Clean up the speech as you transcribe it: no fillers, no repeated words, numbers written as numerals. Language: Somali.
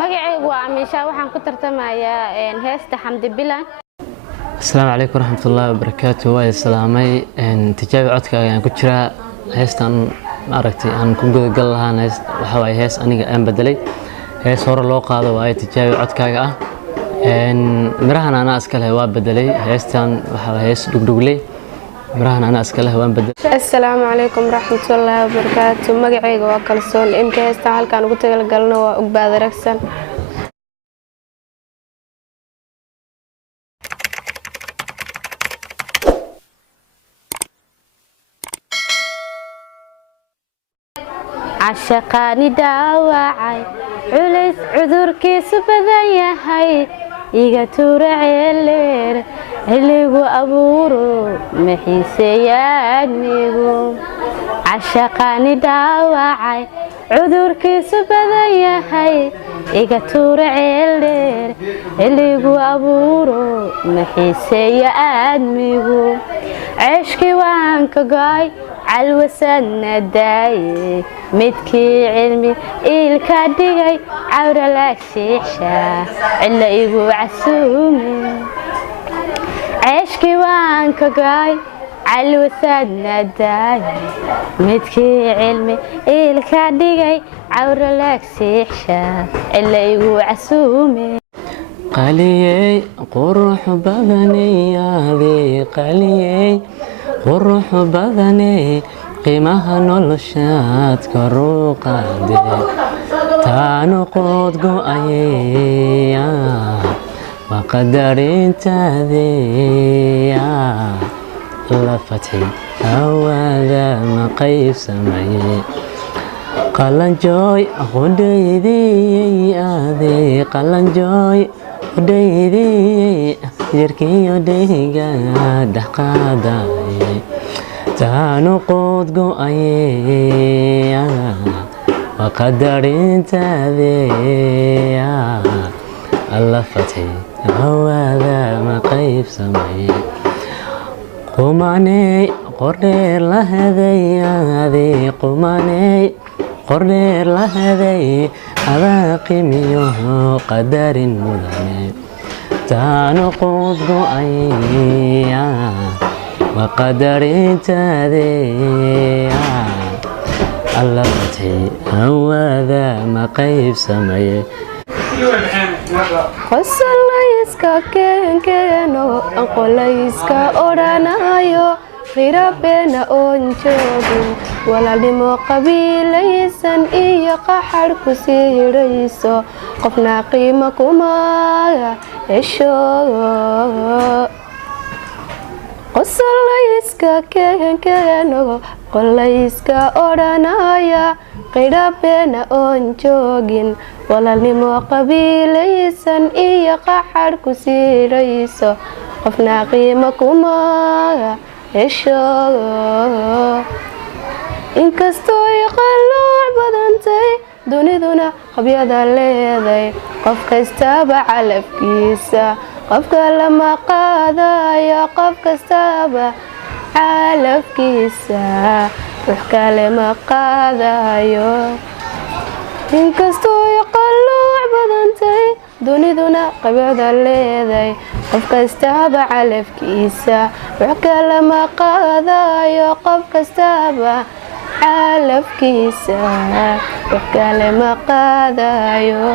magacaygu waa Amiisha waxaan ku tartamayaa heesta Xamdi Bilan. Assalaamu calaykum waraxmatullaahi wabarakaatuh. waa salaamay tijaabi codkaaga ayaan ku jiraa heestan maaragtay aan ku gudagal lahaan waxa way hees aniga aan bedelay hees hore loo qaado waa tijaabi codkaaga ah mirahan ana iska leh waa bedelay heestan waxa way hees dhugdhugley mirahan ana iska leh waan bedelay. Assalaamu calaykum waraxmatullaahi wabarakaatuh. magacaygu waa Kalsoon imka heesta halkaan ugu tagal galno waa Ugbaad Ragsan. عشقاني داوعي عليس عذركيس بدن يحي إيغا تورعيلير إليغو أبورو محيسيانيغو عشقاني داوعي عذركيس بدن يحي إيغا تورعيلير إليغو أبورو محيسيانيغو عشقي وانك قاي عالوسنا داي مدكي علمي إلكا ديغي عورا لاك شيحشا إلا إيغو عسومي عشكي وانكا قاي عالوسنا داي مدكي علمي إلكا ديغي عورا لاك شيحشا إلا إيغو عسومي قاليي قروح بدني هذه قاليي قروح بدني قيمها نولشات كروقادي تانو قود قوأيا وقدرين تذيا لفتي هواذا مقيف سمعي قلنجوي خديدي آذي قلنجوي خديدي جركي وديقا دحقاداي تانو قود قوأيا وقدرين تذيا اللفتي هواذا مقيف سمعي قماني قرير لهذي هذه قماني قرير لهذي هذا قيميه قدر مذني تانو قود قوأيا وقدر تذيا اللفتي هواذا مقيف سمعي qosollayska keenkeeno anqolayska odhanayo qirabeena oon joogin walaalnimo qabiilaysan iyo qaxar ku sii hidhayso qofna qiimo kuma hesho qosollayska keenkeeno qolayska odhanaya qirabeena oon joogin walaalnimo qabiilaysan iyo qaxar ku sii hidhayso qofna qiimo kuma hesho inkastoo ay qalooc badantay duniduna qabyada leeday qof kastaba calafkiisa qofka lama qaadayo qof kastaba calafkiisa ruux kale ma qaadayo inkastoo ay qalooc badantay duniduna qabyada leeday qof kastaba calafkiisa ruux kale ma qaadayo qof kastaba calafkiisa ruux kale ma qaadayo